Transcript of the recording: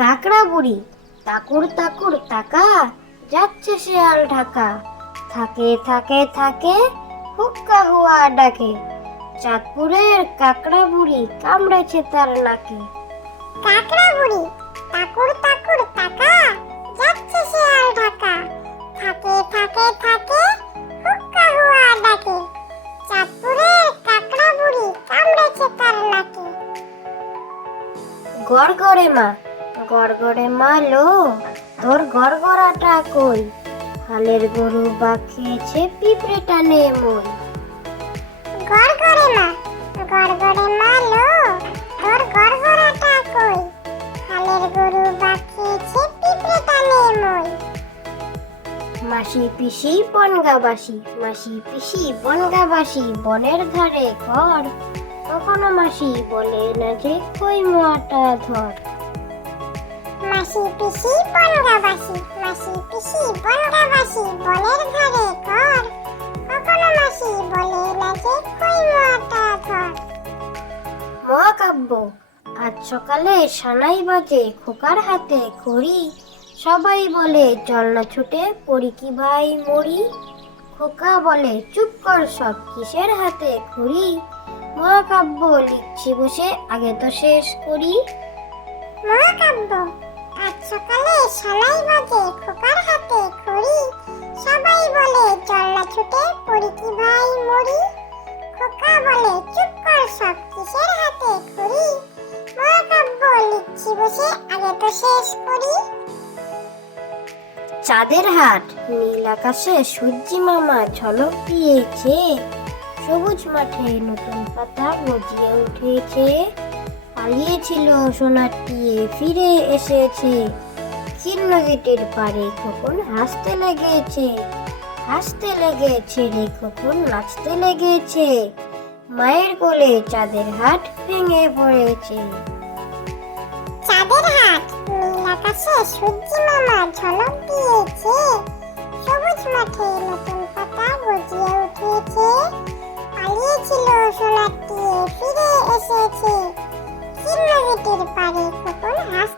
বুড়ি। তাকুর তাকুর তাকা যাচ্ছে শেয়াল ঢাকা। থাকে থাকে থাকে হুক্কা হুয়া ডাকে। চাঁদপুরের কাকড়া বুড়ি কামড়েছে তার নাকে। কাকড়া বুড়ি তাকুর তাকুর তাকা যাচ্ছে শেয়াল ঢাকা। থাকে থাকে থাকে হুক্কা হুয়া ডাকে। চাঁদপুরের কাকড়া বুড়ি কামড়েছে তার নাকে। গড়গড়ে মা গড়গড়ে মা লো তোর গড়গড়াটা কই? হালের গরু বা খেয়েছে পিঁপড়ে টানে মই গড়গড়ে মা গড়গড়ে মা লো তোর গড়গড়াটা কই? হালের গরু বাকিয়েছে পিঁপড়ে টানে মই মাসি পিসি বনগাবাসি মাসি পিসি বনগাবাসি বনের ধারে ঘর। কখনো মাসি বলে না যে কই মোয়াটা ধর। মাসি পিসি বনগাবাসি মাসি পিসি বনগাবাসি বনের ধারে ঘর। কখনো মাসি বলে না যে কই মোয়াটা ধর মহাকাব্য আজ সকালে সানাই বাজে খোকার হাতে খড়ি সবাই বলে চল না ছুটে পড়ি কি ভাই মরি খোকা বলে চুপ কর সব কিসের হাতে খড়ি মহাকাব্য লিখছি বসে আগে তো শেষ করি। মহাকাব্য সালাই বাজে খোকার হাতে খড়ি। সবাই বলে চল ছুটে পড়ি কি ভাই মরি। খোকা বলে, চুপ কর সব কিসের হাতে খড়ি। মহাকাব্য লিখছি বসে, আগে তো শেষ করি। চাঁদের হাট, নীল আকাশে সূর্যি মামা ঝলক দিয়েছে। সবুজ মাঠে নতুন পাতা গজিয়ে উঠেছে। পালিয়েছিল সোনার টিয়ে ফিরে এসেছে। ক্ষীর নদীটির খোকন হাসতে লেগেছে হাসতে লেগেছে রে খোকন, নাচতে লেগেছে। মায়ের কোলে চাঁদের হাট ভেঙে পড়েছে। চাঁদের হাট নীল আকাশে সূর্যি মামা ঝলক দিয়েছে। সবুজ মাঠে নতুন পাতা গজিয়ে উঠেছে। পালিয়েছিল সোনার টিয়ে ফিরে এসেছে। কিন্নগিটির পারে খোকন হাসতে